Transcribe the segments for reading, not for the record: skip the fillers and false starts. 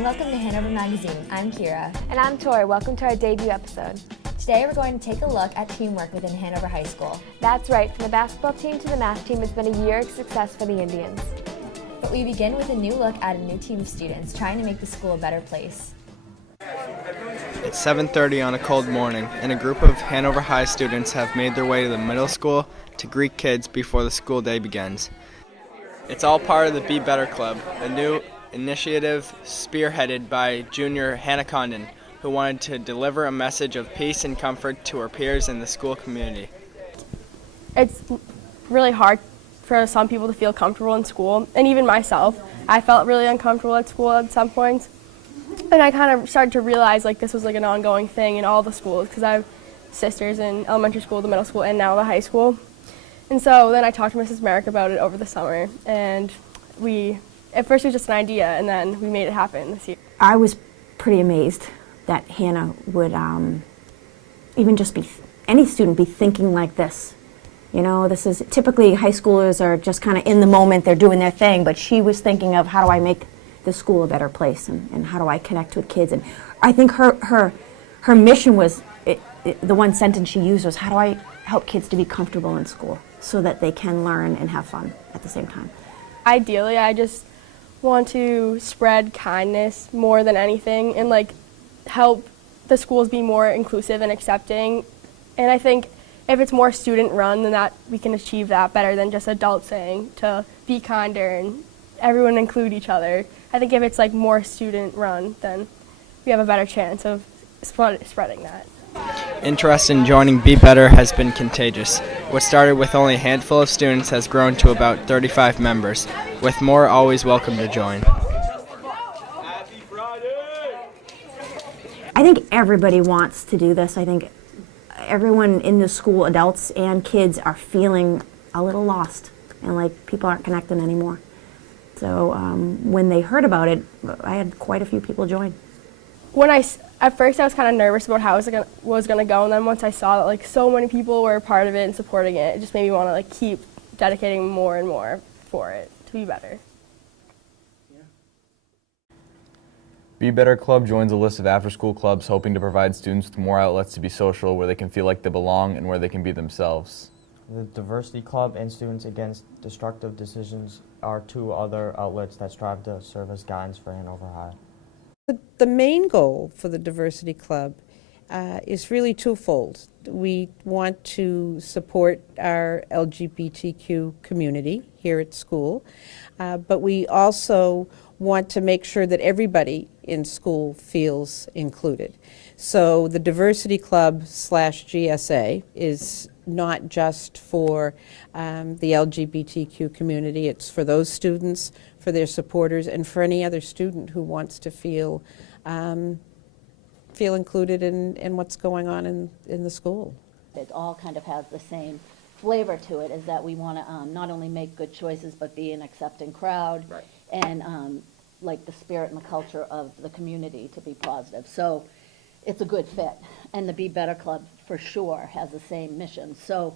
and welcome to Hanover Magazine. I'm Kira. And I'm Tori. Welcome to our debut episode. Today we're going to take a look at teamwork within Hanover High School. That's right, from the basketball team to the math team, it's been a year of success for the Indians. But we begin with a new look at a new team of students trying to make the school a better place. It's 7:30 on a cold morning, and a group of Hanover High students have made their way to the middle school to greet kids before the school day begins. It's all part of the Be Better Club, a new initiative spearheaded by junior Hannah Condon, who wanted to deliver a message of peace and comfort to her peers in the school community. It's really hard for some people to feel comfortable in school, and even myself. I felt really uncomfortable at school at some points, and I kind of started to realize this was an ongoing thing in all the schools, because I have sisters in elementary school, the middle school, and now the high school. And so then I talked to Mrs. Merrick about it over the summer, and at first it was just an idea, and then we made it happen this year. I was pretty amazed that Hannah would even just any student be thinking like this. You know, this is typically high schoolers are just kind of in the moment, they're doing their thing, but she was thinking of how do I make the school a better place and how do I connect with kids. And I think her mission was, the one sentence she used was, how do I help kids to be comfortable in school so that they can learn and have fun at the same time. Ideally, I just want to spread kindness more than anything and help the schools be more inclusive and accepting. And I think if it's more student run, then that we can achieve that better than just adults saying to be kinder and everyone include each other. I think if it's more student run, then we have a better chance of spreading that. Interest in joining Be Better has been contagious. What started with only a handful of students has grown to about 35 members, with more always welcome to join. I think everybody wants to do this. I think everyone in the school, adults and kids, are feeling a little lost and people aren't connecting anymore. So when they heard about it, I had quite a few people join. At first I was kind of nervous about how it was going to go, and then once I saw that so many people were a part of it and supporting it, it just made me want to keep dedicating more and more for it to be better. Be Better Club joins a list of after-school clubs hoping to provide students with more outlets to be social, where they can feel like they belong and where they can be themselves. The Diversity Club and Students Against Destructive Decisions are two other outlets that strive to serve as guidance for Hanover High. The main goal for the Diversity Club is really twofold. We want to support our LGBTQ community here at school, but we also want to make sure that everybody in school feels included. So the Diversity Club / GSA is not just for the LGBTQ community, it's for those students, for their supporters, and for any other student who wants to feel included in what's going on in the school. It all kind of has the same flavor to it, is that we want to not only make good choices but be an accepting crowd, right, and the spirit and the culture of the community to be positive. So it's a good fit, and the Be Better Club for sure has the same mission. So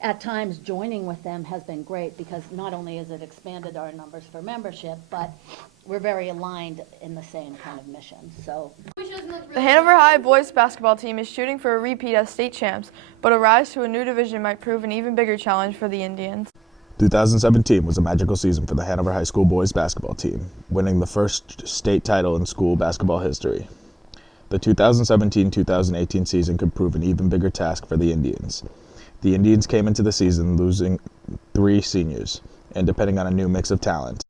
at times joining with them has been great, because not only has it expanded our numbers for membership, but we're very aligned in the same kind of mission. So the Hanover High boys basketball team is shooting for a repeat as state champs, but a rise to a new division might prove an even bigger challenge for the Indians. 2017 was a magical season for the Hanover High School boys basketball team, winning the first state title in school basketball history. The 2017-2018 season could prove an even bigger task for the Indians. The Indians came into the season losing 3 seniors and depending on a new mix of talent.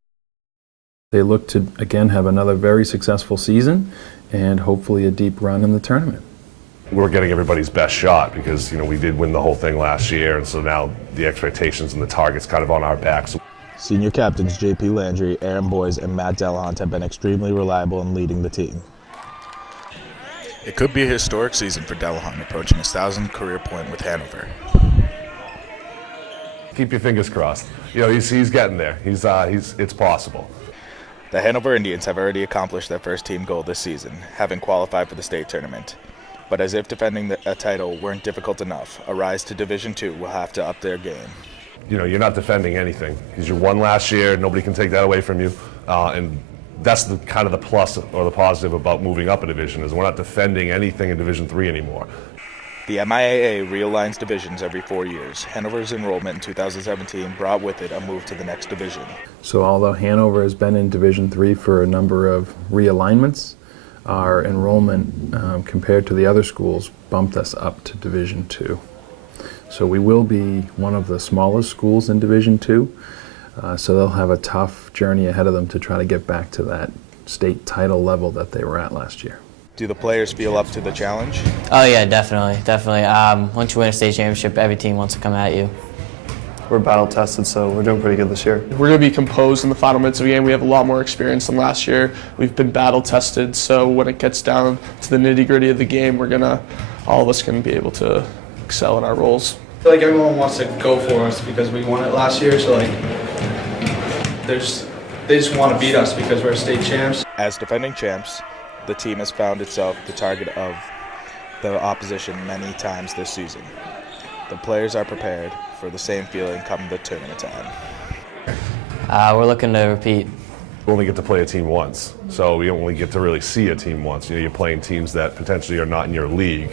They look to, again, have another very successful season and hopefully a deep run in the tournament. We're getting everybody's best shot because, we did win the whole thing last year, and so now the expectations and the target's kind of on our backs. Senior captains J.P. Landry, Aaron Boyes, and Matt Delahant have been extremely reliable in leading the team. It could be a historic season for Delahant, approaching his 1,000th career point with Hanover. Keep your fingers crossed. He's getting there. It's possible. The Hanover Indians have already accomplished their first team goal this season, having qualified for the state tournament. But as if defending a title weren't difficult enough, a rise to Division II will have to up their game. You're not defending anything because you won last year. Nobody can take that away from you. And that's the kind of the plus or the positive about moving up a division, is we're not defending anything in Division III anymore. The MIAA realigns divisions every 4 years. Hanover's enrollment in 2017 brought with it a move to the next division. So although Hanover has been in Division III for a number of realignments, our enrollment compared to the other schools bumped us up to Division II. So we will be one of the smallest schools in Division II, so they'll have a tough journey ahead of them to try to get back to that state title level that they were at last year. Do the players feel up to the challenge? Oh yeah, definitely. Once you win a state championship, every team wants to come at you. We're battle tested, so we're doing pretty good this year. We're going to be composed in the final minutes of the game. We have a lot more experience than last year. We've been battle tested, so when it gets down to the nitty-gritty of the game, all of us can be able to excel in our roles. I feel like everyone wants to go for us because we won it last year, so they just want to beat us because we're state champs. As defending champs, the team has found itself the target of the opposition many times this season. The players are prepared for the same feeling come the tournament time. We're looking to repeat. We only get to play a team once, so we only get to really see a team once. You're playing teams that potentially are not in your league,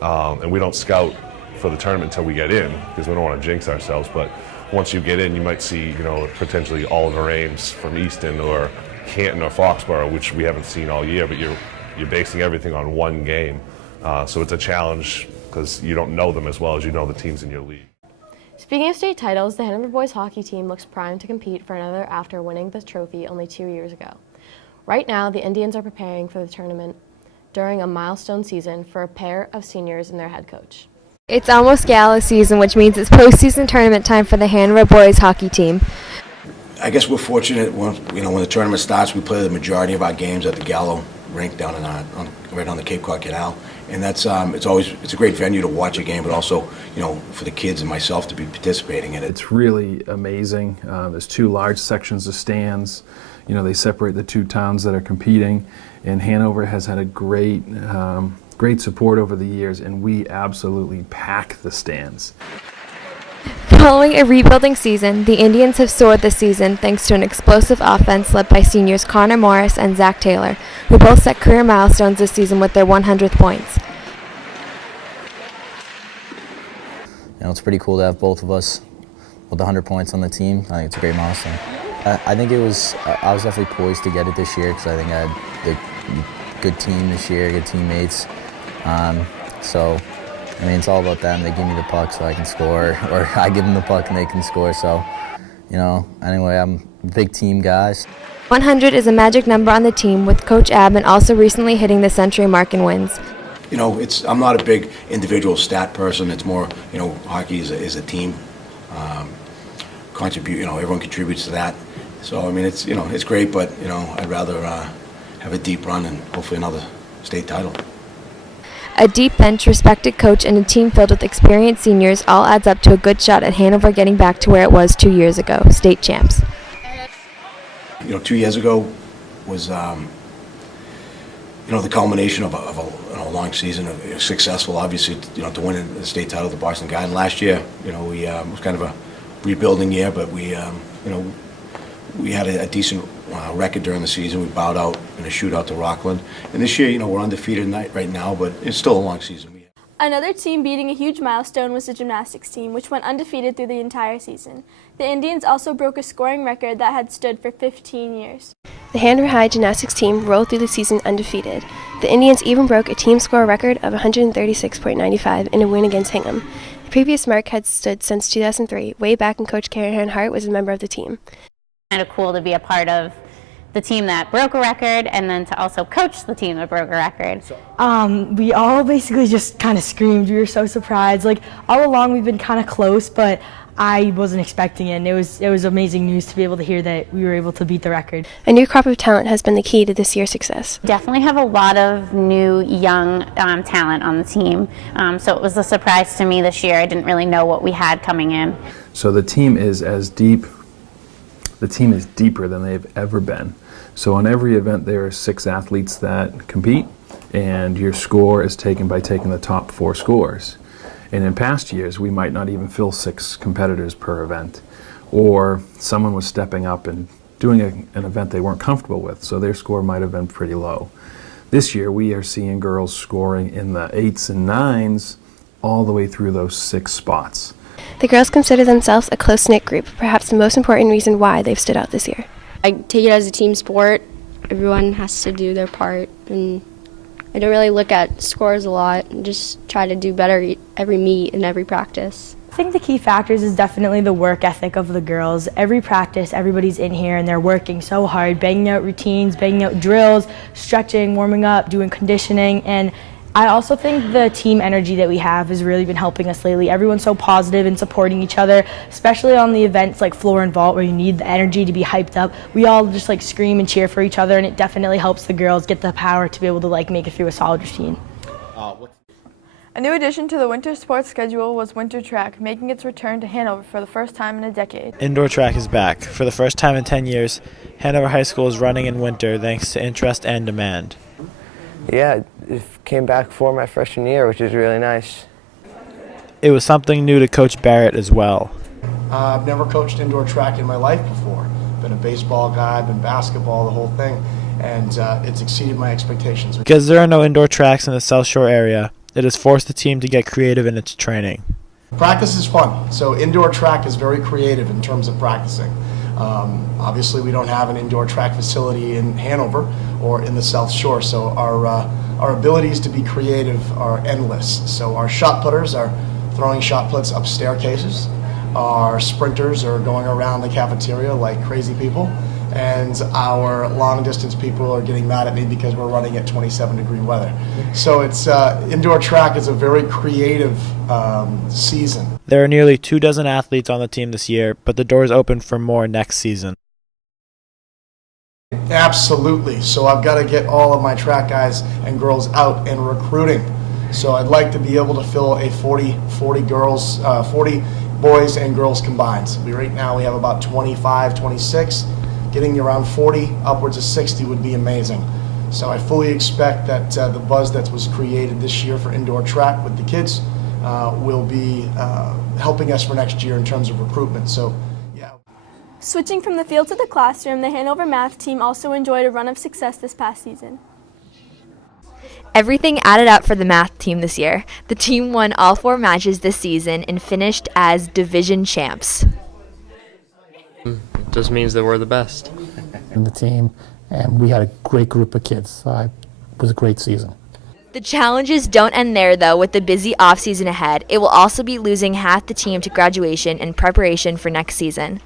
and we don't scout for the tournament until we get in because we don't want to jinx ourselves. But once you get in, you might see, potentially Oliver Ames from Easton or Canton or Foxborough, which we haven't seen all year, but you're basing everything on one game. So it's a challenge because you don't know them as well as you know the teams in your league. Speaking of state titles, the Hanover boys hockey team looks primed to compete for another after winning the trophy only 2 years ago. Right now, the Indians are preparing for the tournament during a milestone season for a pair of seniors and their head coach. It's almost gala season, which means it's postseason tournament time for the Hanover boys hockey team. I guess we're fortunate when the tournament starts, we play the majority of our games at the Gallo rink down right on the Cape Cod Canal, and it's a great venue to watch a game, but also for the kids and myself to be participating in it. It's really amazing. There's 2 large sections of stands. They separate the 2 towns that are competing, and Hanover has had a great support over the years, and we absolutely pack the stands. Following a rebuilding season, the Indians have soared this season thanks to an explosive offense led by seniors Connor Morris and Zach Taylor, who both set career milestones this season with their 100th points. It's pretty cool to have both of us with 100 points on the team. I think it's a great milestone. I think I was definitely poised to get it this year because I think I had a good team this year, good teammates. It's all about them. They give me the puck so I can score, or I give them the puck and they can score. So, anyway, I'm a big team guy. 100 is a magic number on the team, with Coach Abman also recently hitting the century mark in wins. I'm not a big individual stat person. It's more, hockey is a team. Everyone contributes to that. So, it's great, but, I'd rather have a deep run and hopefully another state title. A deep bench, respected coach, and a team filled with experienced seniors all adds up to a good shot at Hanover getting back to where it was 2 years ago, state champs. 2 years ago was, the culmination of a long season, successful, obviously, to win the state title of the Boston Garden. Last year, it was kind of a rebuilding year, but we had a decent record during the season. We bowed out in a shootout to Rockland. And this year, we're undefeated right now, but it's still a long season. Another team beating a huge milestone was the gymnastics team, which went undefeated through the entire season. The Indians also broke a scoring record that had stood for 15 years. The Hanover High gymnastics team rolled through the season undefeated. The Indians even broke a team score record of 136.95 in a win against Hingham. The previous mark had stood since 2003, way back when Coach Karen Hart was a member of the team. Kind of cool to be a part of the team that broke a record and then to also coach the team that broke a record. We all basically just kind of screamed. We were so surprised. All along we've been kind of close, but I wasn't expecting it. And it was amazing news to be able to hear that we were able to beat the record. A new crop of talent has been the key to this year's success. Definitely have a lot of new young talent on the team. So it was a surprise to me this year. I didn't really know what we had coming in. So the team is deeper than they've ever been. So on every event there are 6 athletes that compete, and your score is taken by taking the top 4 scores. And in past years we might not even fill 6 competitors per event, or someone was stepping up and doing an event they weren't comfortable with, so their score might have been pretty low. This year, we are seeing girls scoring in the 8s and 9s all the way through those 6 spots. The girls consider themselves a close-knit group, perhaps the most important reason why they've stood out this year. I take it as a team sport. Everyone has to do their part, and I don't really look at scores a lot. Just try to do better every meet and every practice. I think the key factors is definitely the work ethic of the girls. Every practice, everybody's in here and they're working so hard, banging out routines, banging out drills, stretching, warming up, doing conditioning. And I also think the team energy that we have has really been helping us lately. Everyone's so positive and supporting each other, especially on the events like floor and vault where you need the energy to be hyped up. We all just like scream and cheer for each other, and it definitely helps the girls get the power to be able to like make it through a solid routine. A new addition to the winter sports schedule was winter track, making its return to Hanover for the first time in a decade. Indoor track is back. For the first time in 10 years, Hanover High School is running in winter thanks to interest and demand. Yeah, it came back for my freshman year, which is really nice. It was something new to Coach Barrett as well. I've never coached indoor track in my life before. Been a baseball guy, been basketball, the whole thing, and it's exceeded my expectations. Because there are no indoor tracks in the South Shore area, it has forced the team to get creative in its training. Practice is fun, so indoor track is very creative in terms of practicing. Obviously, we don't have an indoor track facility in Hanover or in the South Shore, so our abilities to be creative are endless. So our shot putters are throwing shot puts up staircases. Our sprinters are going around the cafeteria like crazy people. And our long distance people are getting mad at me because we're running at 27-degree weather. So it's indoor track is a very creative season. There are nearly 24 athletes on the team this year, but the doors open for more next season. Absolutely. So I've got to get all of my track guys and girls out and recruiting. So I'd like to be able to fill a 40 girls, 40 boys and girls combined. Right now we have about 25, 26. Getting around 40, upwards of 60 would be amazing. So I fully expect that the buzz that was created this year for indoor track with the kids will be helping us for next year in terms of recruitment. So, yeah. Switching from the field to the classroom, the Hanover math team also enjoyed a run of success this past season. Everything added up for the math team this year. The team won all 4 matches this season and finished as division champs. Just means that we're the best. In the team, and we had a great group of kids. It was a great season. The challenges don't end there, though. With the busy off-season ahead, it will also be losing half the team to graduation in preparation for next season.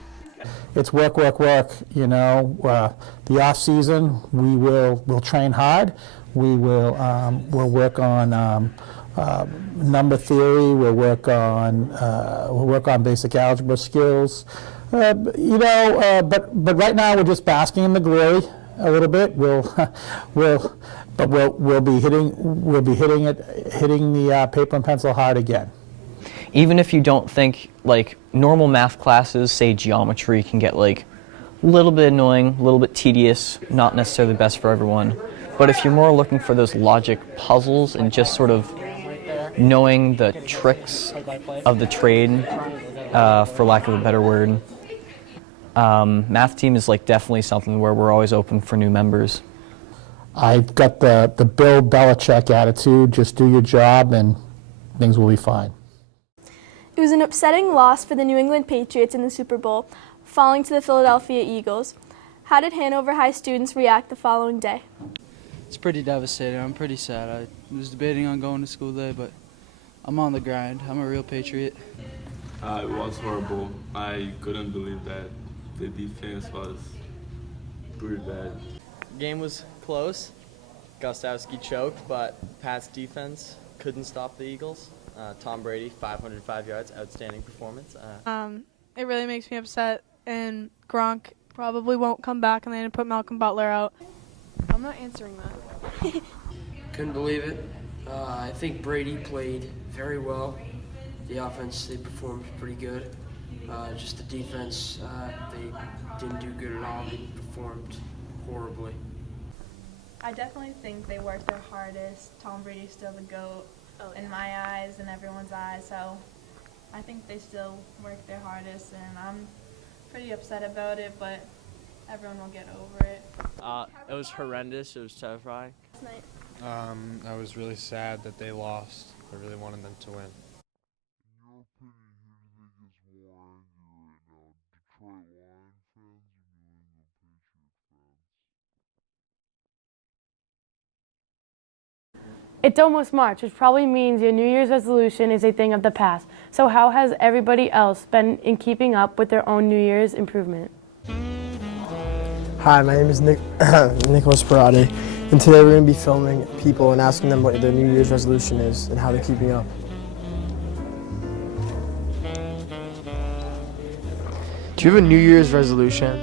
It's work, work, work. You know, the off season we'll train hard. We'll work on number theory. We'll work on basic algebra skills. But right now we're just basking in the glory a little bit. We'll be hitting the paper and pencil hard again. Even if you don't think like normal math classes, say geometry, can get like a little bit annoying, a little bit tedious, not necessarily the best for everyone. But if you're more looking for those logic puzzles and just sort of knowing the tricks of the trade, for lack of a better word, math team is like definitely something where we're always open for new members. I've got the Bill Belichick attitude, just do your job and things will be fine. It was an upsetting loss for the New England Patriots in the Super Bowl, falling to the Philadelphia Eagles. How did Hanover High students react the following day? It's pretty devastating. I'm pretty sad. I was debating on going to school today, but I'm on the grind. I'm a real Patriot. It was horrible. I couldn't believe that the defense was pretty bad. Game was close. Gostowski choked, but Pat's defense couldn't stop the Eagles. Tom Brady, 505 yards, outstanding performance. It really makes me upset, and Gronk probably won't come back, and they didn't put Malcolm Butler out. I'm not answering that. Couldn't believe it. I think Brady played very well. The offense, they performed pretty good. Just the defense, they didn't do good at all. They performed horribly. I definitely think they worked their hardest. Tom Brady's still the GOAT in my eyes and everyone's eyes, so I think they still worked their hardest, and I'm pretty upset about it, but everyone will get over it. It was horrendous. It was terrifying. I was really sad that they lost. I really wanted them to win. It's almost March, which probably means your New Year's resolution is a thing of the past. So how has everybody else been in keeping up with their own New Year's improvement? Hi, my name is Nicholas Parati, and today we're going to be filming people and asking them what their New Year's resolution is and how they're keeping up. Do you have a New Year's resolution?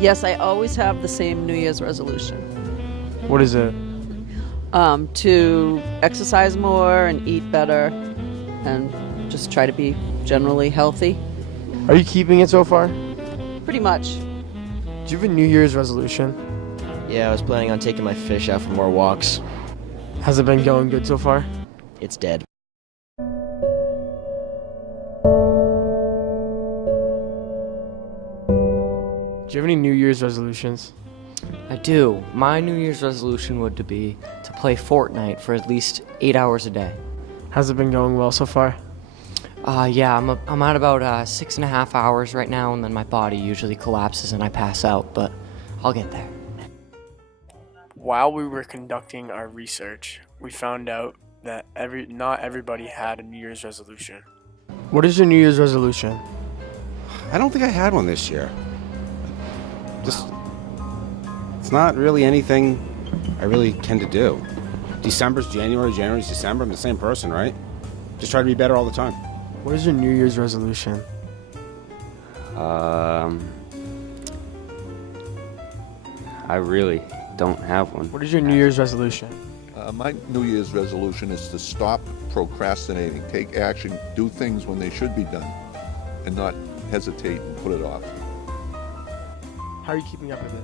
Yes, I always have the same New Year's resolution. What is it? To exercise more and eat better and just try to be generally healthy. Are you keeping it so far? Pretty much. Do you have a New Year's resolution? Yeah, I was planning on taking my fish out for more walks. Has it been going good so far? It's dead. Do you have any New Year's resolutions? I do. My New Year's resolution would be to play Fortnite for at least 8 hours a day. Has it been going well so far? Yeah, I'm at about 6.5 hours right now, and then my body usually collapses and I pass out, but I'll get there. While we were conducting our research, we found out that not everybody had a New Year's resolution. What is your New Year's resolution? I don't think I had one this year. It's not really anything I really tend to do. December's January, January's December. I'm the same person, right? Just try to be better all the time. What is your New Year's resolution? I really don't have one. What is your New Year's resolution? My New Year's resolution is to stop procrastinating, take action, do things when they should be done, and not hesitate and put it off. How are you keeping up with it?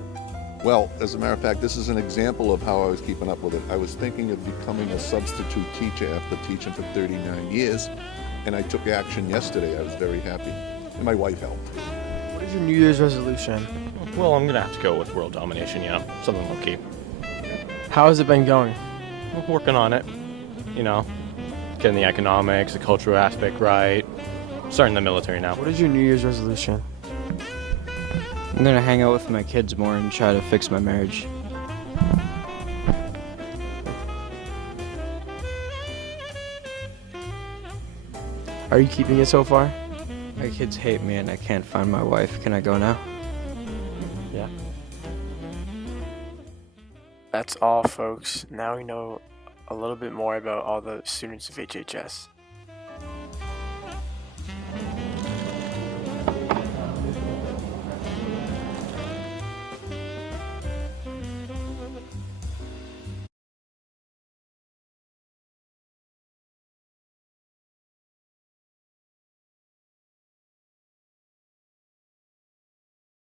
Well, as a matter of fact, this is an example of how I was keeping up with it. I was thinking of becoming a substitute teacher after teaching for 39 years, and I took action yesterday. I was very happy, and my wife helped. What is your New Year's resolution? Well, I'm going to have to go with world domination, something we'll keep. How has it been going? We're working on it, getting the economics, the cultural aspect right, starting the military now. What is your New Year's resolution? I'm gonna hang out with my kids more and try to fix my marriage. Are you keeping it so far? My kids hate me and I can't find my wife. Can I go now? Yeah. That's all, folks. Now we know a little bit more about all the students of HHS.